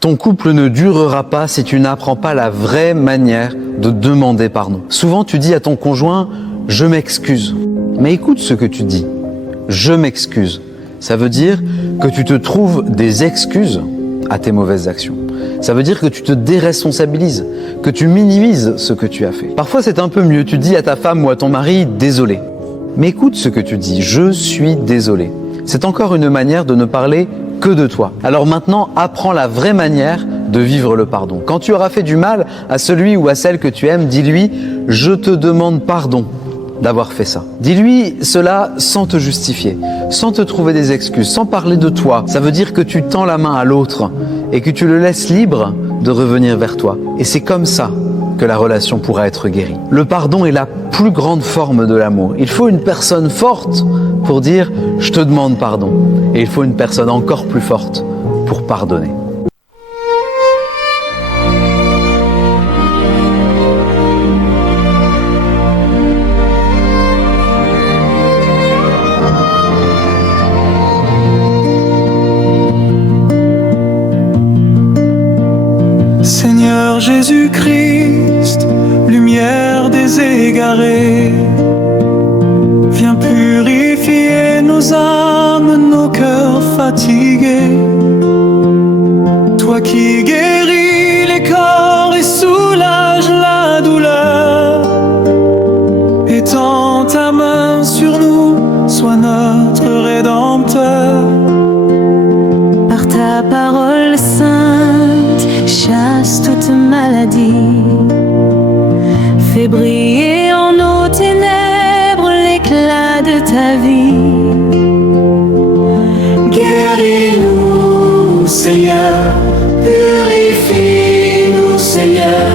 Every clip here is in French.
Ton couple ne durera pas si tu n'apprends pas la vraie manière de demander pardon. Souvent tu dis à ton conjoint « je m'excuse ». Mais écoute ce que tu dis. « Je m'excuse ». Ça veut dire que tu te trouves des excuses à tes mauvaises actions. Ça veut dire que tu te déresponsabilises, que tu minimises ce que tu as fait. Parfois c'est un peu mieux, tu dis à ta femme ou à ton mari « désolé ». Mais écoute ce que tu dis « je suis désolé ». C'est encore une manière de ne parler que de toi. Alors maintenant, apprends la vraie manière de vivre le pardon. Quand tu auras fait du mal à celui ou à celle que tu aimes, dis-lui « je te demande pardon d'avoir fait ça ». Dis-lui cela sans te justifier, sans te trouver des excuses, sans parler de toi. Ça veut dire que tu tends la main à l'autre et que tu le laisses libre de revenir vers toi. Et c'est comme ça que la relation pourra être guérie. Le pardon est la plus grande forme de l'amour. Il faut une personne forte pour dire « je te demande pardon ». Et il faut une personne encore plus forte pour pardonner. Seigneur Jésus-Christ, lumière des égarés, viens purifier nos âmes, nos cœurs fatigués. Toi qui guéris les corps et soulages la douleur, étends ta main sur nous, sois notre Rédempteur. Par ta parole sainte, chasse toute maladie, fais briller en nos ténèbres l'éclat de ta vie. Guéris-nous, Seigneur, purifie-nous, Seigneur.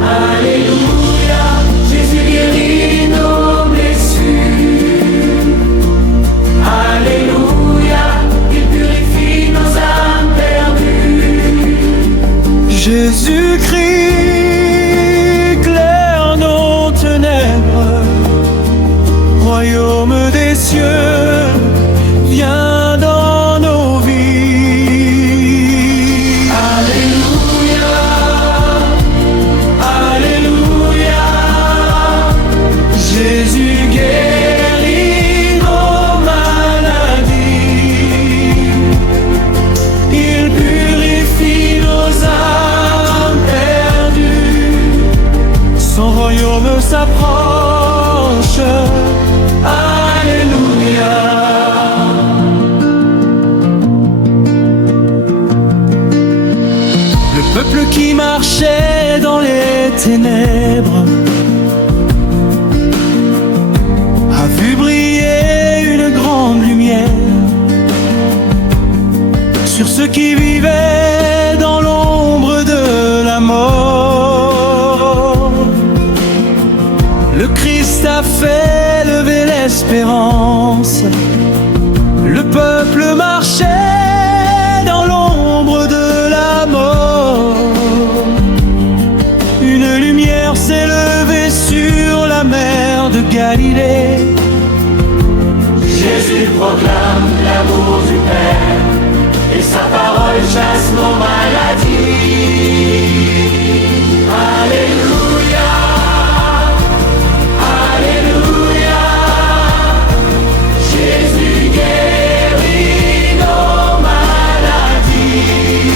Alléluia, Jésus guérit nos blessures. Alléluia, il purifie nos âmes perdues. Jésus-Christ, claire nos ténèbres, royaume des cieux, viens dans nos vies. Alléluia, Alléluia, Jésus guérit nos maladies, il purifie nos âmes perdues, son royaume s'approche. Alléluia. Le peuple qui marchait dans les ténèbres a vu briller une grande lumière sur ceux qui vivaient dans l'ombre de la mort. Le Christ a fait lever l'espérance. Le peuple marchait dans l'ombre de la mort. Une lumière s'est levée sur la mer de Galilée. Jésus proclame l'amour du Père et sa parole chasse nos maladies. Alléluia. Alléluia, Jésus guérit nos maladies,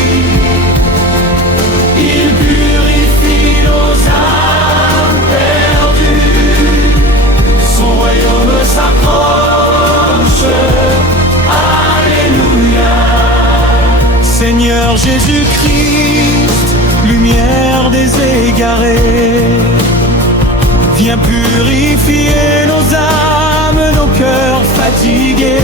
il purifie nos âmes perdues, son royaume s'approche. Alléluia. Seigneur Jésus-Christ, lumière des égarés, viens purifier nos âmes, nos cœurs fatigués.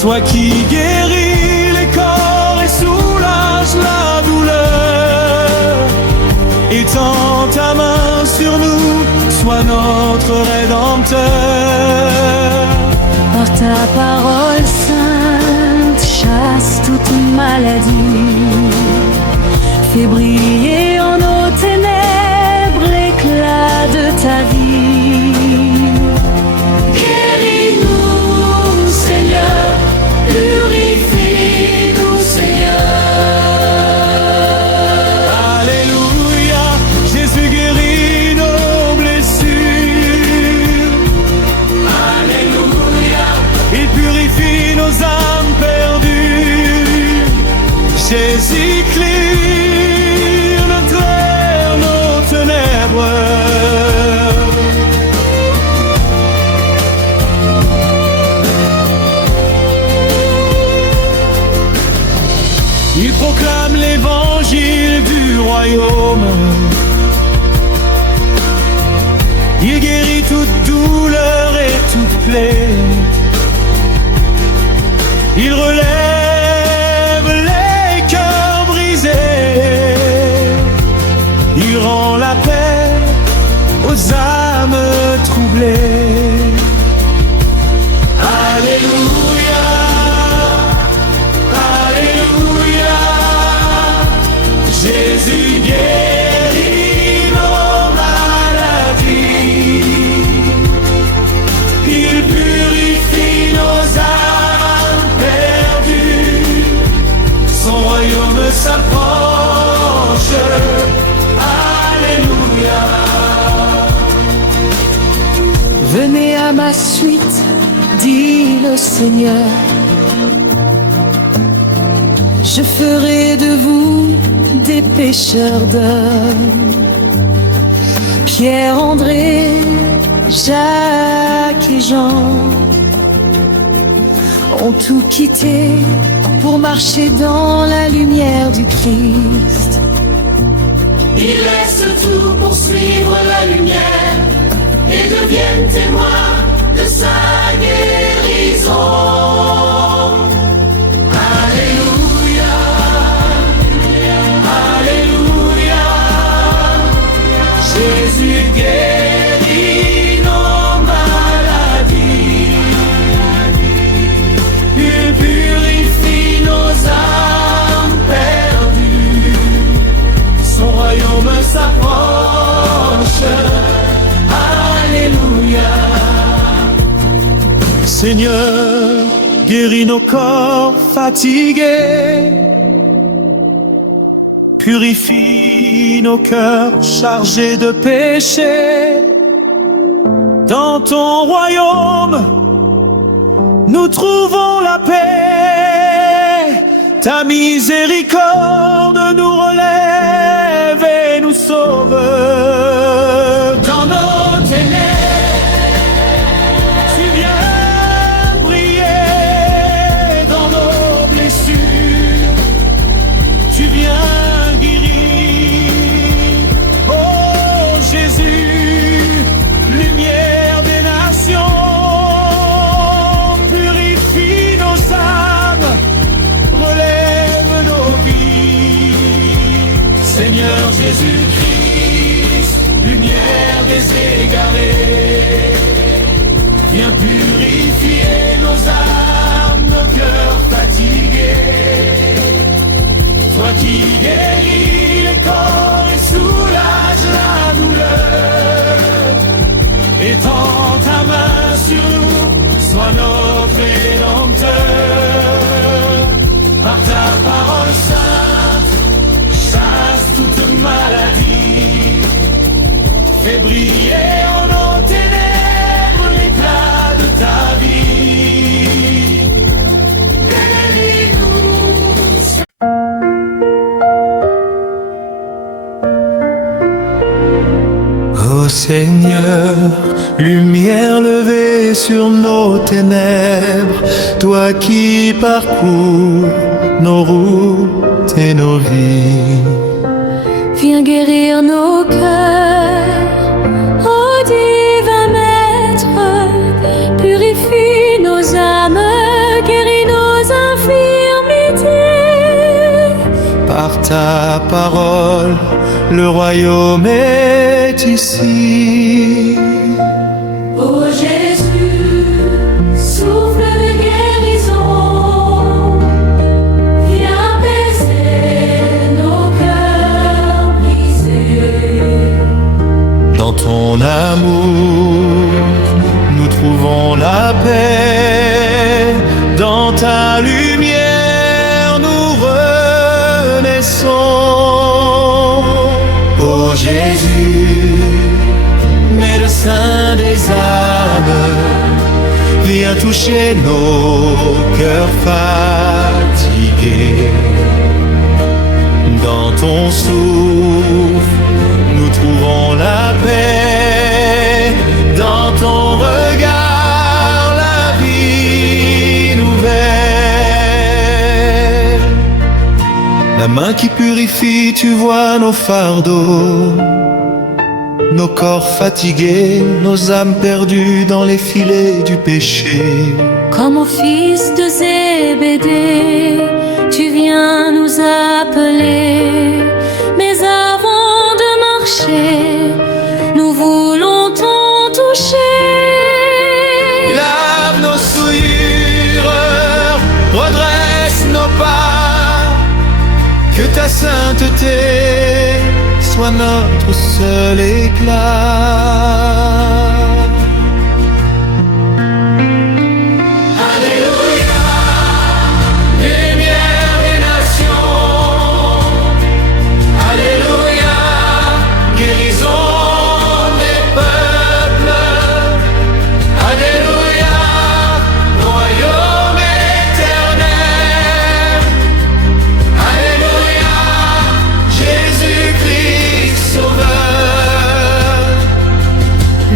Toi qui guéris les corps et soulages la douleur, étends ta main sur nous, sois notre Rédempteur. Par ta parole sainte, chasse toute maladie, fais briller en nos ténèbres l'éclat de ta vie. Guéris-nous, Seigneur, purifie-nous, Seigneur. Jésus éclaire, éclaire nos ténèbres. Il proclame l'évangile du royaume. Il guérit toute douleur et toute plaie. Il relève les cœurs brisés. Il rend la paix aux âmes troublées. Alléluia, Alléluia. Jésus guérit nos maladies. Il purifie nos âmes perdues. Son royaume s'approche. Alléluia. Venez à ma suite, dit le Seigneur. Je ferai de vous des pêcheurs d'hommes. Pierre, André, Jacques et Jean ont tout quitté pour marcher dans la lumière du Christ. Ils laissent tout pour suivre la lumière et deviennent témoins de sa guérison. Alléluia, Alléluia. Jésus guérit nos maladies. Il purifie nos âmes perdues. Son royaume s'approche. Alléluia. Seigneur, guéris nos corps fatigués. Purifie nos cœurs chargés de péché. Dans ton royaume, nous trouvons la paix. Ta miséricorde nous relève et nous sauve. Dans nos ténèbres, tu viens briller. Dans nos blessures, tu viens guérir. Oh Jésus, lumière des nations, purifie nos âmes, relève nos vies. Seigneur Jésus-Christ, lumière des égarés, viens purifier nos âmes, nos cœurs fatigués. Toi qui guéris les corps et soulages la douleur, étends ta main sur nous, sois notre rédempteur. Par ta parole sainte, chasse toute maladie. Fais briller en nos ténèbres l'éclat de ta vie. Bénis-nous. Ô Seigneur, lumière levée sur nos ténèbres, toi qui parcours nos routes et nos vies. Viens guérir nos cœurs, ô divin Maître. Purifie nos âmes, guéris nos infirmités. Par ta parole, le royaume est ici. Ô Jésus, souffle de guérison, viens apaiser nos cœurs brisés. Dans ton amour, nous trouvons la paix. Dans ta lumière, nous renaissons. Ô Jésus, médecin des âmes, viens toucher nos cœurs fatigués. Dans ton souffle, nous trouvons la paix. Dans ton regard, la vie nouvelle. La main qui purifie, tu vois nos fardeaux, nos corps fatigués, nos âmes perdues dans les filets du péché. Comme au fils de Zébédée, tu viens nous appeler. Mais avant de marcher, nous voulons t'en toucher. Lave nos souillures, redresse nos pas. Que ta sainteté soit notre seul éclat.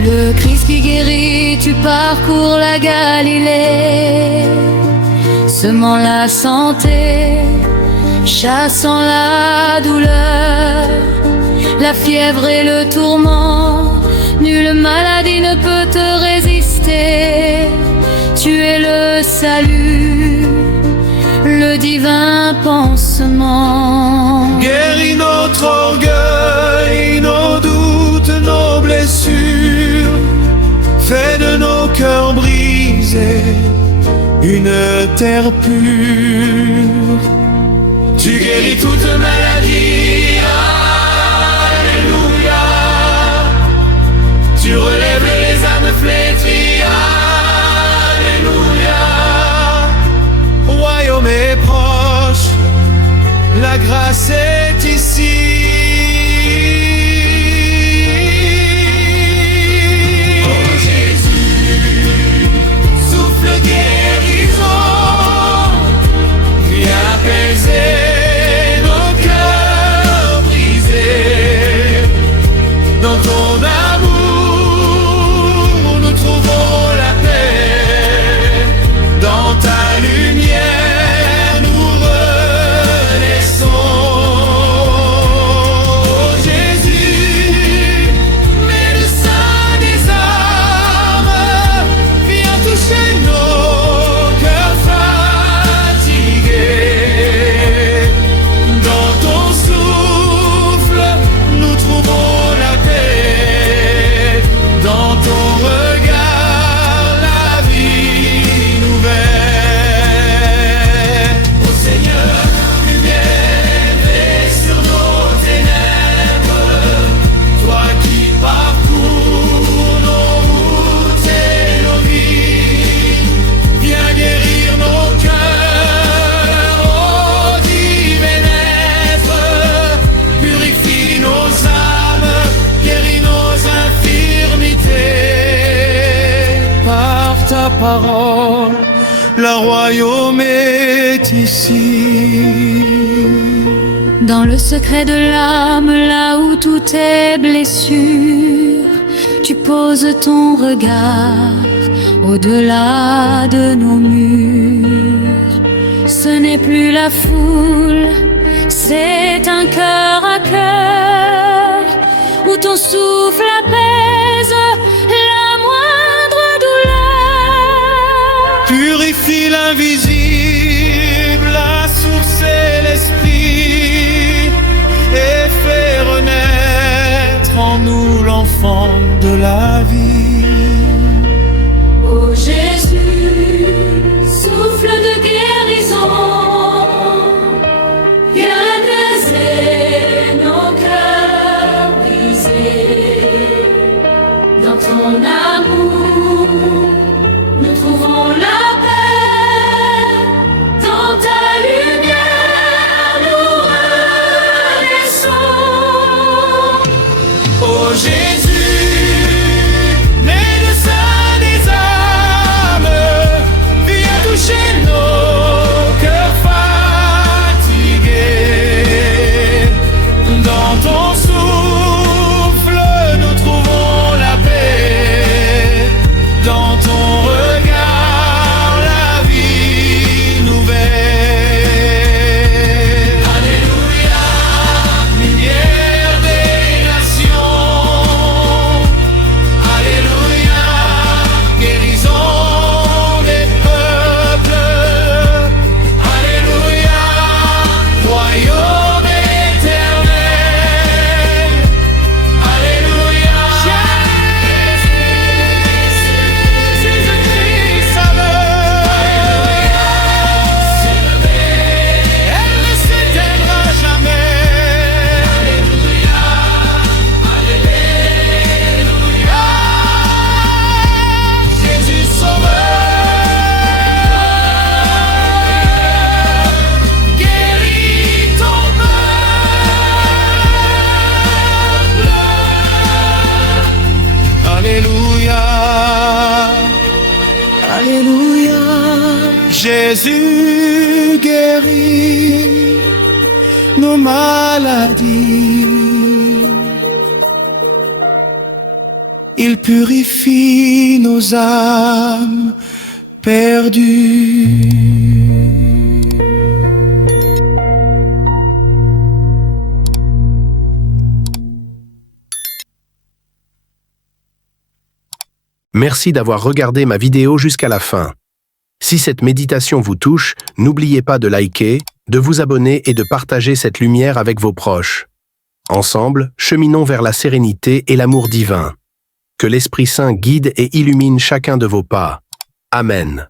Le Christ qui guérit, tu parcours la Galilée, semant la santé, chassant la douleur, la fièvre et le tourment. Nulle maladie ne peut te résister. Tu es le salut, le divin pansement. Guéris notre orgueil, nos doutes, nos blessures. Fais de nos cœurs brisés une terre pure. Tu guéris toute maladie, alléluia. Tu relèves les âmes flétries, alléluia. Royaume est proche, la grâce est ici. Parole, le royaume est ici. Dans le secret de l'âme, là où tout est blessure, tu poses ton regard au-delà de nos murs. Ce n'est plus la foule, c'est un cœur à cœur où ton souffle apaise la moindre douleur. Purifie l'invisible, la source et l'esprit, et fais renaître en nous l'enfant de la vie. Ô Jésus, souffle de guérison, viens apaiser nos cœurs brisés. Dans ton amour, nous trouvons la paix. Dans ta lumière, nous renaissons. Ô Jésus, médecin des âmes, viens toucher nos cœurs fatigués. nos maladies. Il purifie nos âmes perdues. Merci d'avoir regardé ma vidéo jusqu'à la fin. Si cette méditation vous touche, n'oubliez pas de liker, de vous abonner et de partager cette lumière avec vos proches. Ensemble, cheminons vers la sérénité et l'amour divin. Que l'Esprit Saint guide et illumine chacun de vos pas. Amen.